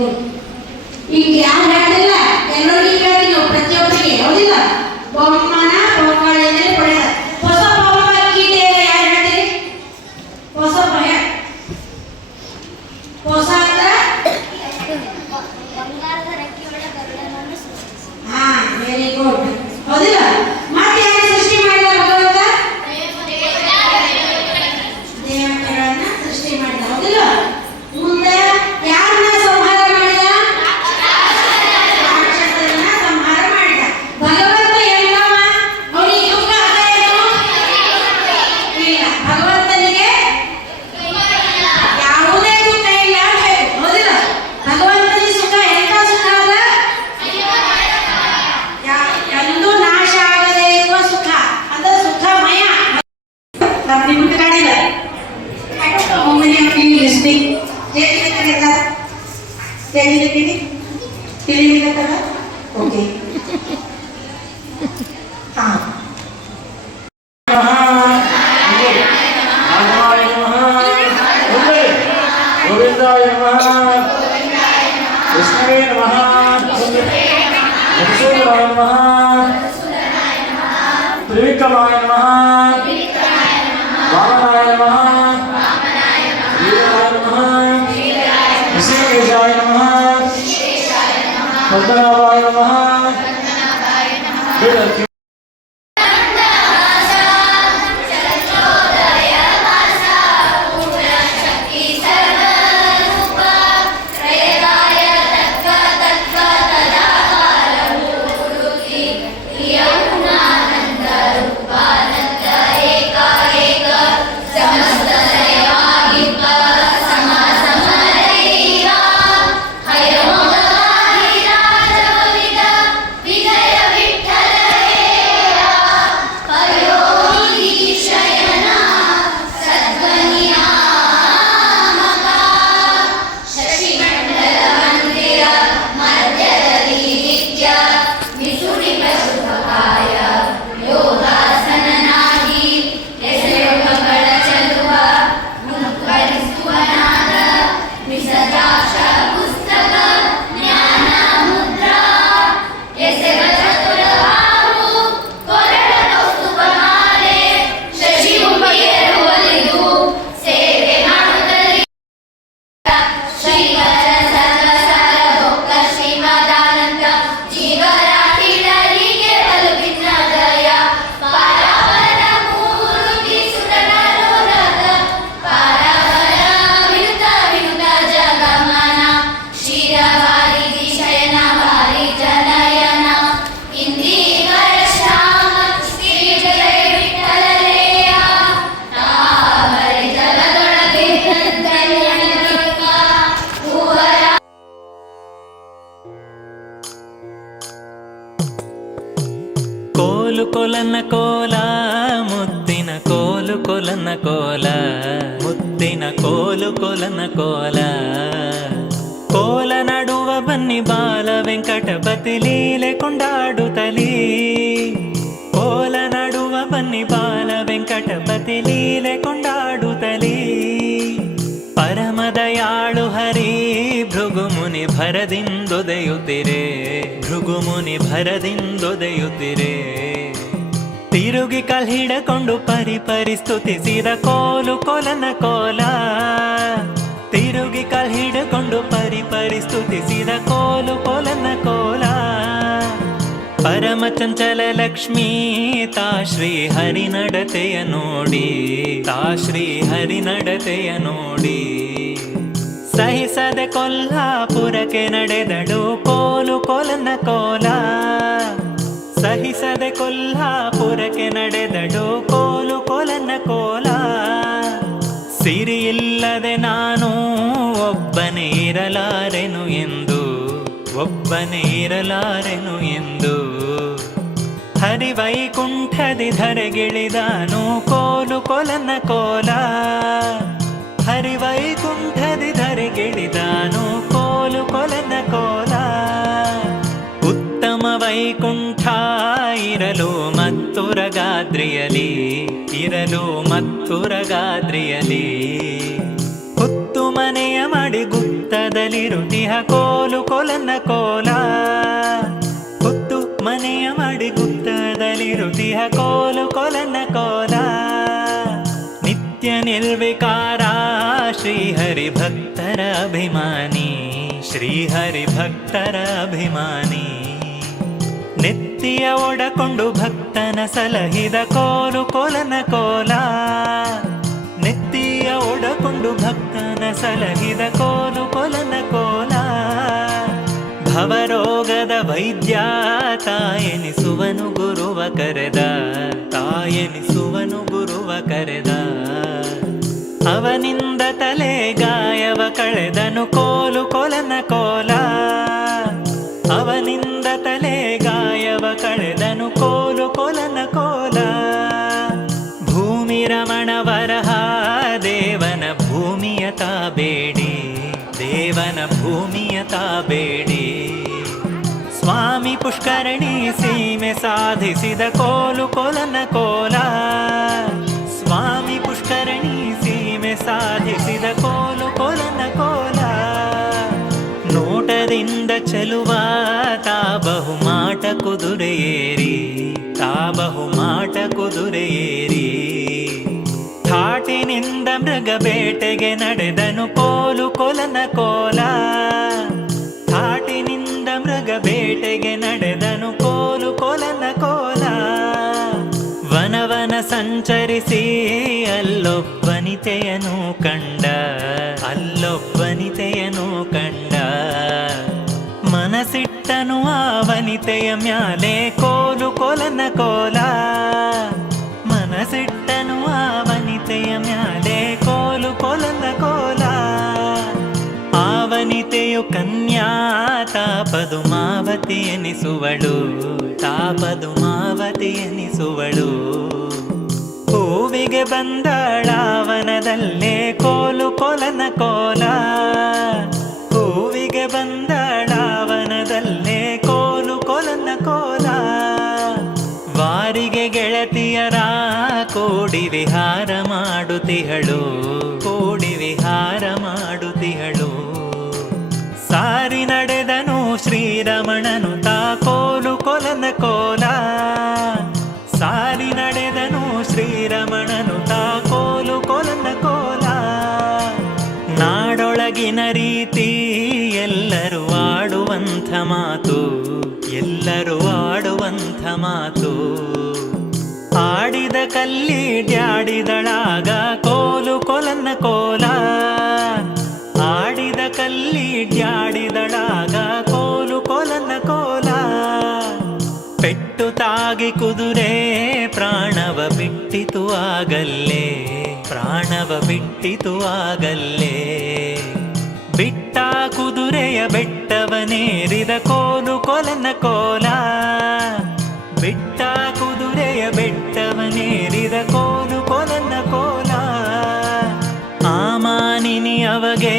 Good. ಈಗ ಯಾರು ಹೇಳ್ತಿಲ್ಲ, ಎಲ್ಲರಿಗೂ ಹೇಳ್ತೀನಿ, ಪ್ರತಿಯೊಬ್ಬರಿಗೆ ಹೌದಿಲ್ಲ. ಬಹುಮಾನ ಬಹುಮಾನದಲ್ಲಿ ಪಡೆದ ಹೊಸ ಬಹುಮಾನ ಕೀಟೆಲ್ಲ ಯಾರು ಹೇಳ್ತೀರಿ? ಹೊಸ ಭಯ ಹೊಸ ಹಾ, ವೆರಿ ಗುಡ್ ಹೌದಿಲ್ಲ. ಮತ್ತೆ ಯಾರು ಸೃಷ್ಟಿ ಮಾಡಿದ ಭಗವಂತ? ದೇವತೆಗಳನ್ನ ಸೃಷ್ಟಿ ಮಾಡಿದ ಹೌದಿಲ್ಲ. ಮುಂದೆ ಯಾರನ್ನ ಸಂಹಾರ ಮಾಡಿದ? ರಾಕ್ಷಸರನ್ನ ಸಂಹಾರ ಮಾಡಿದ. ಭಗವಂತ ಎಲ್ಲವ ಅವನಿಗೆ ದುಃಖ ಆದಾಯನು ಇಲ್ಲ. ಭಗವಂತನಿಗೆ ಯಾವುದೇ ದುಃಖ ಇಲ್ಲ ಬೇಕು ಹೌದಿಲ್ಲ. ಭಗವಂತನಿಗೆ ಸುಖ ಎಂತ ಸುಖ ಅಲ್ಲ, ಎಂದೂ ನಾಶ ಆಗದೇ ಇರುವ ಸುಖ, ಅಂದ್ರೆ ಸುಖಮಯ. ನಿಮ್ಗೆ ಕಾಣಿಲ್ಲ ತಿಳಿಲಿಲ್ಲ ಓಕೆ. ಹಾ, ಗೋವಿಂದಾಯ ನಮಃ, ವಿಷ್ಣುವೇ ನಮಃ, ಮಧುಸೂದನಾಯ ನಮಃ, ತ್ರಿವಿಕ್ರಮಾಯ ನಮಃ, ವಾಮನಾಯ ನಮಃ, ವೀರಾಯ ನಮಃ, ಋಷಿಕೇಶಾಯ ನಮಃ, ಪದ್ಮನಾಭಾಯ ನಮಃ. ಕೋಲು ಕೊಲನ ಕೋಲ ಮುತ್ತಿನ ಕೋಲು ಕೊಲನ ಕೋಲ, ಮುತ್ತಿನ ಕೋಲು ಕೊಲನ ಕೋಲ. ಕೋಲ ನಡುವ ಬನ್ನಿ ಬಾಲ ವೆಂಕಟಪತಿ ಲೀಲೆ ಕೊಂಡಾಡುತ್ತಲೀ. ಕೋಲ ನಡುವ ಬನ್ನಿ ಬಾಲ ವೆಂಕಟಪತಿ ಲೀಲೆ ಕೊಂಡಾಡುತ್ತಲೀ. ಪರಮದಯಾಳು ಹರಿ ಭೃಗುಮುನಿ ಭರದಿಂದೊದೆಯುತ್ತಿರೆ, ಭೃಗುಮುನಿ ಭರದಿಂದೊದೆಯುತ್ತಿರೆ. ತಿರುಗಿ ಕಲ್ಹಿಡಕೊಂಡು ಪರಿ ಸ್ತುತಿಸಿದ ಕೋಲು ಕೊಲನ ಕೋಲ. ತಿರುಗಿ ಕಲ್ಹಿಡಕೊಂಡು ಪರಿ ಸ್ತುತಿಸಿದ ಕೋಲು ಕೊಲನ ಕೋಲ. ಪರಮ ಚಂಚಲ ಲಕ್ಷ್ಮೀ ತಾ ಶ್ರೀ ಹರಿ ನಡತೆಯ ನೋಡಿ, ತಾ ಶ್ರೀ ಹರಿ ನಡತೆಯ ನೋಡಿ. ಸಹಿಸದೆ ಕೊಲ್ಹಾಪುರಕ್ಕೆ ನಡೆದಳು ಕೋಲು ಕೊಲನ ಕೋಲ. ಸಹಿಸದೆ ಕೊಲ್ಹಾಪುರಕ್ಕೆ ನಡೆದಳು ಕೋಲು ಕೊಲನ ಕೋಲ. ಸಿರಿಯಿಲ್ಲದೆ ನಾನು ಒಬ್ಬನೇ ಇರಲಾರೆನು ಎಂದು, ಒಬ್ಬನೇ ಇರಲಾರೆನು ಎಂದು. ಹರಿವೈಕುಂಠದಿ ಧರೆಗಿಳಿದಾನು ಕೋಲು ಕೊಲನ ಕೋಲ. ಹರಿವೈಕುಂಠದಿ ಧರೆಗಿಳಿದಾನು ಕೋಲು ಕೊಲನ ಕೋಲ. ಉತ್ತಮ ವೈಕುಂಠ ಇರಲು ಮತ್ತುರಗಾದ್ರಿಯಲಿ, ಇರಲು ಮತ್ತುರಗಾದ್ರಿಯಲಿ. ಹುತ್ತು ಮನೆಯ ಮಾಡಿ ಗುತ್ತ ಗುತ್ತದಲಿರುತಿಹ ಕೋಲು ಕೊಲನ್ನ ಕೋಲ. ಗುತ್ತು ಮನೆಯ ಮಾಡಿ ಗುತ್ತದಲಿರುತಿಹ ಕೋಲು ಕೊಲನ್ನ ಕೋಲ. ನಿತ್ಯ ನಿರ್ವಿಕಾರ ಶ್ರೀಹರಿ ಭಕ್ತರ ಅಭಿಮಾನಿ, ಶ್ರೀಹರಿ ಭಕ್ತರ ಅಭಿಮಾನಿ. ನೆತ್ತಿಯ ಒಡಕೊಂಡು ಭಕ್ತನ ಸಲಹಿದ ಕೋಲು ಕೊಲನ ಕೋಲ. ನೆತ್ತಿಯ ಒಡಕೊಂಡು ಭಕ್ತನ ಸಲಹಿದ ಕೋಲು ಕೊಲನ ಕೋಲ. ಭವರೋಗದ ವೈದ್ಯ ತಾಯೆನಿಸುವನು ಗುರುವ ಕರೆದ, ತಾಯೆನಿಸುವನು ಗುರುವ ಕರೆದ. ಅವನಿಂದ ತಲೆ ಗಾಯವ ಕಳೆದನು ಕೋಲು ಕೊಲನ ಕೋಲ. ಅವನಿಂದ ತಲೆ ಗಾಯವ ಕಳೆದನು ಕೋಲು ಕೊಲನ ಕೋಲ. ಭೂಮಿ ರಮಣ ವರಹ ದೇವನ ಭೂಮಿಯ ತಾಬೇಡಿ, ದೇವನ ಭೂಮಿಯ ತಾಬೇಡಿ. ಸ್ವಾಮಿ ಪುಷ್ಕರಣಿ ಸೀಮೆ ಸಾಧಿಸಿದ ಕೋಲು ಕೊಲನ ಕೋಲ. ಸ್ವಾಮಿ ಪುಷ್ಕರಣಿ ಸೀಮೆ ಸಾಧಿಸಿದ ಕೋಲು ಕೊಲನ ಕೋಲ. ನೋಟದಿಂದ ಚೆಲುವ ತಾ ಬಹುಮಾಟ ಕುದುರೆಯೇರಿ, ತಾ ಬಹುಮಾಟ ಕುದುರೆಯೇರಿ. ಥಾಟಿನಿಂದ ಮೃಗ ಬೇಟೆಗೆ ನಡೆದನು ಕೋಲು ಕೊಲನ ಕೋಲ. ಥಾಟಿನಿಂದ ಮೃಗ ಬೇಟೆಗೆ ನಡೆದನು ಕೋಲು ಕೊಲನ ಕೋಲ. ವನವನ ಸಂಚರಿಸಿ ಅಲ್ಲೊಬ್ಬನಿತೆಯನು ಕಂಡ, ಅಲ್ಲೊಬ್ಬನಿತೆಯನು ಕಂಡ. ಮನಸಿಟ್ಟನು ಆ ವನಿತೆಯ ಮ್ಯಾಲೆ ಕೋಲು ಕೊಲನ ಕೋಲ. ಮನಸಿಟ್ಟನು ಆ ವನಿತೆಯ ಮ್ಯಾಲೆ ಕೋಲು ಕೊಲನ ಕೋಲ. ಆ ವನಿತೆಯು ಕನ್ಯಾ ತಾಪದುಮಾವತಿ ಎನಿಸುವಳು, ತಾಪದುಮಾವತಿ ಎನಿಸುವಳು. ಹೂವಿಗೆ ಬಂದಳಾವನದಲ್ಲೇ ಕೋಲು ಕೊಲನ ಕೋಲ. ಹೂವಿಗೆ ಬಂದಳಾವನದಲ್ಲೇ ಕೋಲು ಕೊಲನ ಕೋಲ. ವಾರಿಗೆ ಗೆಳತಿಯರ ಕೂಡಿ ವಿಹಾರ ಮಾಡುತ್ತಿಹಳು, ಕೂಡಿ ವಿಹಾರ ಮಾಡುತ್ತಿಹಳು. ಸಾರಿ ನಡೆದನು ಶ್ರೀರಮಣನು ತಾ ಕೋಲು ಕೊಲನ ಕೋಲ. ಸಾರಿ ನಡೆದನು ಶ್ರೀರಮಣನು ತಾ ಕೋಲು ಕೊಲನ ಕೋಲ. ನಾಡೊಳಗಿನ ರೀತಿ ಎಲ್ಲರೂ ಆಡುವಂಥ ಮಾತು, ಎಲ್ಲರೂ ಆಡುವಂಥ ಮಾತು. ಆಡಿದ ಕಲ್ಲಿಡ್ಯಾಡಿದಳಾಗ ಕೋಲು ಕೊಲನ ಕೋಲ. ಆಡಿದ ಕಲ್ಲಿಡ್ಯಾಡಿದಳಾಗ ಕೋಲು ಕೊಲನ ಕೋಲ. ಪೆಟ್ಟು ತಾಗಿ ಕುದುರೆ ಪ್ರಾಣವ ಬಿಟ್ಟಿತು ಆಗಲ್ಲೇ, ಪ್ರಾಣವ ಬಿಟ್ಟಿತು ಆಗಲ್ಲೇ. ಬಿಟ್ಟ ಕುದುರೆಯ ಬೆಟ್ಟವನೇರಿದ ಕೋಲು ಕೊಲನ ಕೋಲ. ಬಿಟ್ಟ ಕುದುರೆಯ ಬೆಟ್ಟವನೇರಿದ ಕೋಲು ಕೊಲನ ಕೋಲ. ಆ ಮಾನಿನಿ ಅವಗೆ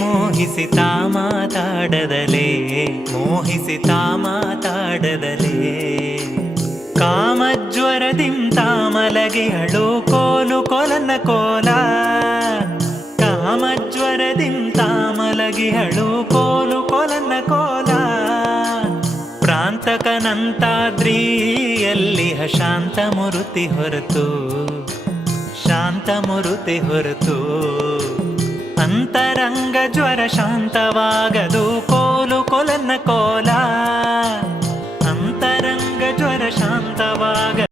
ಮೋಹಿಸಿತಾ ಮಾತಾಡದಲೇ, ಮೋಹಿಸಿತಾ ಮಾತಾಡದಲೇ. ಕಾಮಜ್ವರದಿಂ ತಾಮಲಗಿಹಳು ಕೋಲು ಕೊಲನ ಕೋಲ. ಕಾಮಜ್ವರದಿಂ ತಾಮಲಗಿಹಳು ಕೋಲು ಕೊಲನ ಕೋಲ. ಪ್ರಾಂತಕನಂತಾದ್ರಿಯಲ್ಲಿಹ ಶಾಂತ ಮುರುತಿ ಹೊರತು, ಶಾಂತ ಮುರುತಿ ಹೊರತು. ಅಂತರಂಗ ಜ್ವರ ಶಾಂತವಾಗದು ಕೋಲು ಕೊಲನ ಕೋಲ.